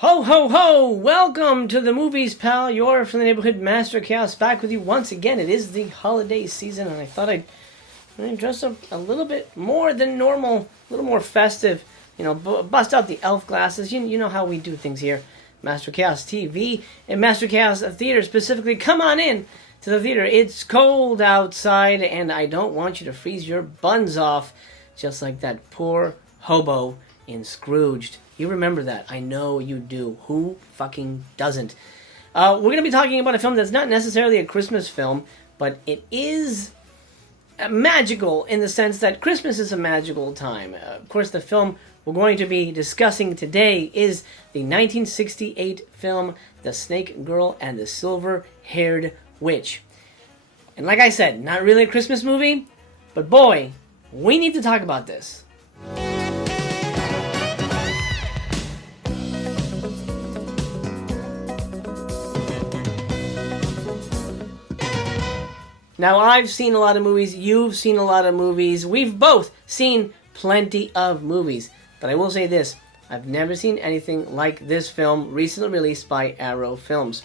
Ho ho ho! Welcome to the movies, pal. You're from the neighborhood Master Chaos, back with you once again. It is the holiday season, and I thought I'd dress up a little bit more than normal, a little more festive. You know, bust out the elf glasses. You know how we do things here, Master Chaos TV and Master Chaos Theater specifically. Come on in to the theater. It's cold outside, and I don't want you to freeze your buns off, just like that poor hobo in Scrooged. You remember that. I know you do. Who fucking doesn't? We're going to be talking about a film that's not necessarily a Christmas film, but it is magical in the sense that Christmas is a magical time. Of course, the film we're going to be discussing today is the 1968 film The Snake Girl and the Silver-Haired Witch. And like I said, not really a Christmas movie, but boy, we need to talk about this. Now, I've seen a lot of movies, you've seen a lot of movies, we've both seen plenty of movies. But I will say this, I've never seen anything like this film recently released by Arrow Films.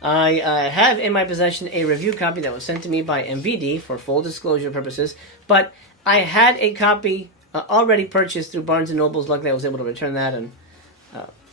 I have in my possession a review copy that was sent to me by MVD for full disclosure purposes, but I had a copy already purchased through Barnes & Noble's. Luckily, I was able to return that and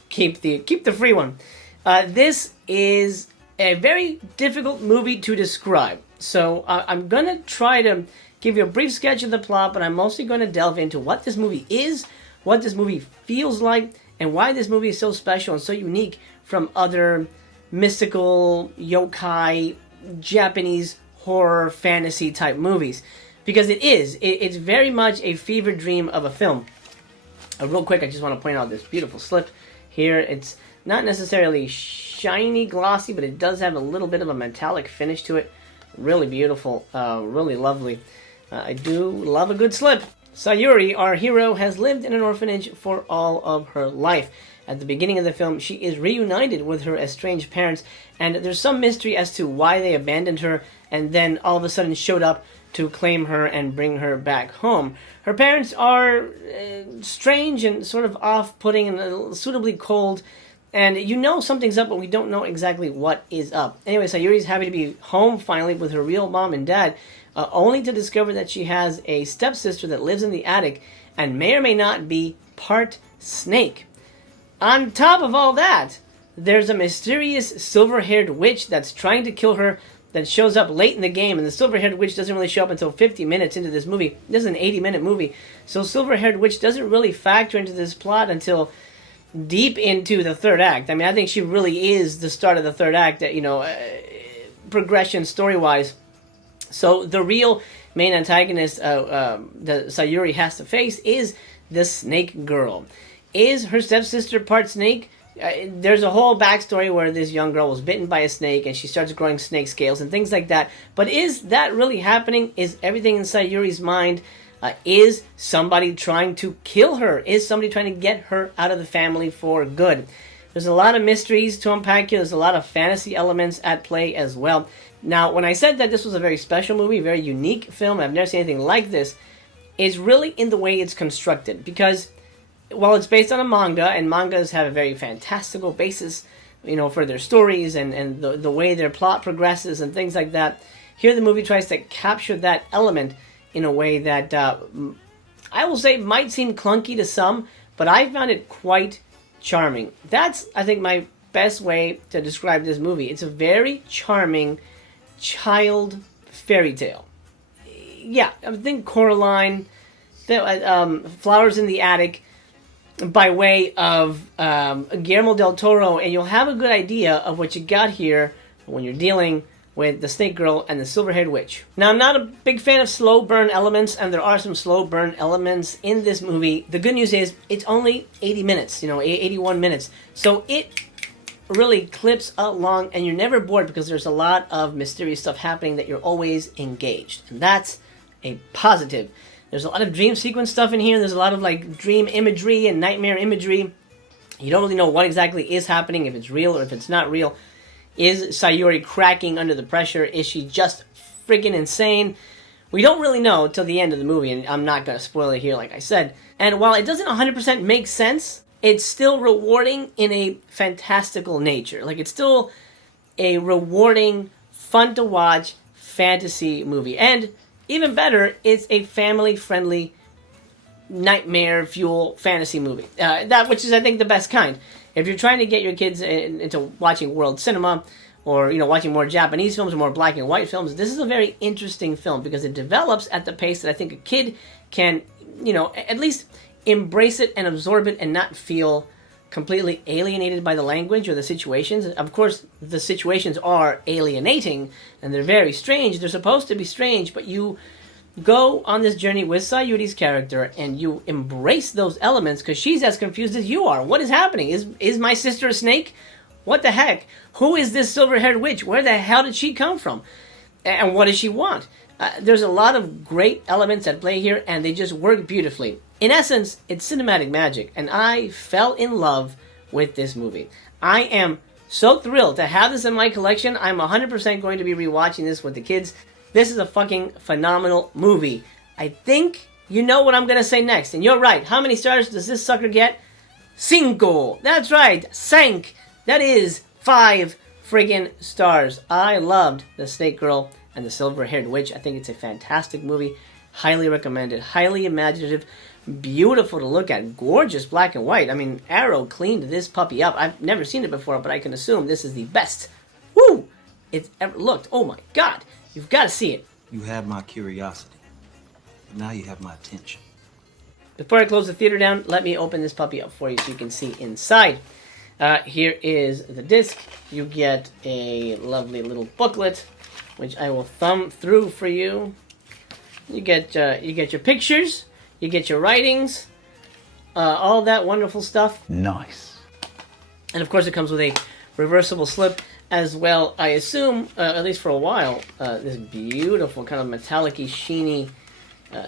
keep the free one. This is a very difficult movie to describe. So I'm going to try to give you a brief sketch of the plot, but I'm mostly going to delve into what this movie is, what this movie feels like, and why this movie is so special and so unique from other mystical, yokai, Japanese horror, fantasy type movies. Because it's very much a fever dream of a film. Real quick, I just want to point out this beautiful slip here. It's not necessarily shiny, glossy, but it does have a little bit of a metallic finish to it. Really beautiful, really lovely. I do love a good slip. Sayuri, our hero, has lived in an orphanage for all of her life. At the beginning of the film, she is reunited with her estranged parents, and there's some mystery as to why they abandoned her and then all of a sudden showed up to claim her and bring her back home. Her parents are strange and sort of off-putting and suitably cold, and you know something's up, but we don't know exactly what is up. Anyway, Sayuri's happy to be home finally with her real mom and dad, only to discover that she has a stepsister that lives in the attic and may or may not be part snake. On top of all that, there's a mysterious silver-haired witch that's trying to kill her that shows up late in the game, and the silver-haired witch doesn't really show up until 50 minutes into this movie. This is an 80-minute movie, so silver-haired witch doesn't really factor into this plot until deep into the third act. I mean, I think she really is the start of the third act, progression story-wise. So the real main antagonist that Sayuri has to face is the Snake Girl. Is her stepsister part snake? There's a whole backstory where this young girl was bitten by a snake and she starts growing snake scales and things like that. But is that really happening? Is everything in Sayuri's mind? Is somebody trying to kill her? Is somebody trying to get her out of the family for good? There's a lot of mysteries to unpack here. There's a lot of fantasy elements at play as well. Now, when I said that this was a very special movie, very unique film, I've never seen anything like this, it's really in the way it's constructed. Because while it's based on a manga, and mangas have a very fantastical basis, for their stories and the way their plot progresses and things like that, here the movie tries to capture that element in a way that I will say might seem clunky to some, but I found it quite charming. That's, I think, my best way to describe this movie. It's a very charming child fairy tale. Yeah, I think Coraline, Flowers in the Attic, by way of Guillermo del Toro, and you'll have a good idea of what you got here when you're dealing with the Snake Girl and the Silver-Haired Witch. Now, I'm not a big fan of slow burn elements, and there are some slow burn elements in this movie. The good news is, it's only 80 minutes, 81 minutes. So it really clips along, and you're never bored because there's a lot of mysterious stuff happening that you're always engaged. And that's a positive. There's a lot of dream sequence stuff in here. There's a lot of dream imagery and nightmare imagery. You don't really know what exactly is happening, if it's real or if it's not real. Is Sayuri cracking under the pressure? Is she just friggin' insane? We don't really know till the end of the movie, and I'm not going to spoil it here like I said. And while it doesn't 100% make sense, it's still rewarding in a fantastical nature. Like, it's still a rewarding, fun to watch fantasy movie. And even better, it's a family-friendly nightmare fuel fantasy movie. Which is, I think, the best kind. If you're trying to get your kids into watching world cinema, or watching more Japanese films or more black and white films, this is a very interesting film because it develops at the pace that I think a kid can, at least embrace it and absorb it and not feel completely alienated by the language or the situations. Of course, the situations are alienating and they're very strange. They're supposed to be strange, but you go on this journey with Sayuri's character and you embrace those elements because she's as confused as you are. What is happening? Is my sister a snake? What the heck? Who is this silver-haired witch? Where the hell did she come from? And what does she want? There's a lot of great elements at play here, and they just work beautifully. In essence, it's cinematic magic, and I fell in love with this movie. I am so thrilled to have this in my collection. I'm 100% going to be rewatching this with the kids. This is a fucking phenomenal movie. I think you know what I'm going to say next, and you're right. How many stars does this sucker get? 5. That's right, 5. That is 5 friggin' stars. I loved The Snake Girl and the Silver-Haired Witch. I think it's a fantastic movie. Highly recommended. Highly imaginative. Beautiful to look at. Gorgeous black and white. I mean, Arrow cleaned this puppy up. I've never seen it before, but I can assume this is the best. Woo! It's ever looked. Oh my God. You've got to see it. You had my curiosity, but now you have my attention. Before I close the theater down, let me open this puppy up for you so you can see inside. Here is the disc. You get a lovely little booklet, which I will thumb through for you. You get your pictures, you get your writings, all that wonderful stuff. Nice. And of course, it comes with a reversible slip as well. I assume, at least for a while, this beautiful kind of metallic-y, sheeny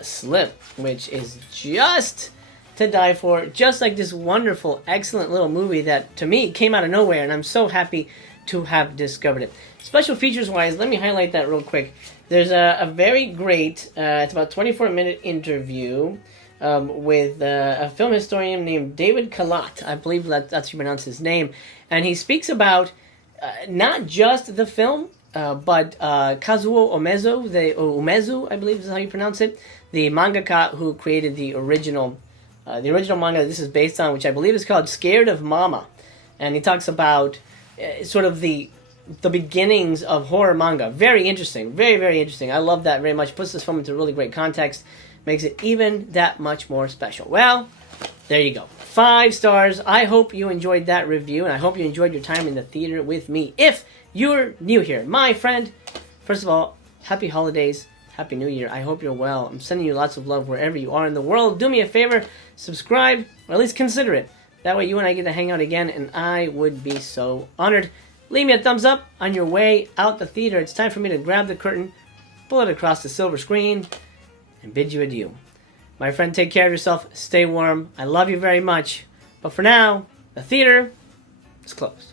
slip, which is just to die for, just like this wonderful, excellent little movie that, to me, came out of nowhere, and I'm so happy to have discovered it. Special features-wise, let me highlight that real quick. There's a very great, it's about 24-minute interview with a film historian named David Kalat. I believe that's how you pronounce his name. And he speaks about not just the film, but Kazuo Umezu, I believe is how you pronounce it, the mangaka who created the original manga this is based on, which I believe is called Scared of Mama. And he talks about sort of the beginnings of horror manga. Very interesting. Very, very interesting. I love that very much. Puts this film into really great context. Makes it even that much more special. Well, there you go. 5 stars. I hope you enjoyed that review, and I hope you enjoyed your time in the theater with me. If you're new here, my friend, first of all, happy holidays. Happy New Year. I hope you're well. I'm sending you lots of love wherever you are in the world. Do me a favor, subscribe, or at least consider it. That way you and I get to hang out again, and I would be so honored. Leave me a thumbs up on your way out the theater. It's time for me to grab the curtain, pull it across the silver screen, and bid you adieu. My friend, take care of yourself. Stay warm. I love you very much. But for now, the theater is closed.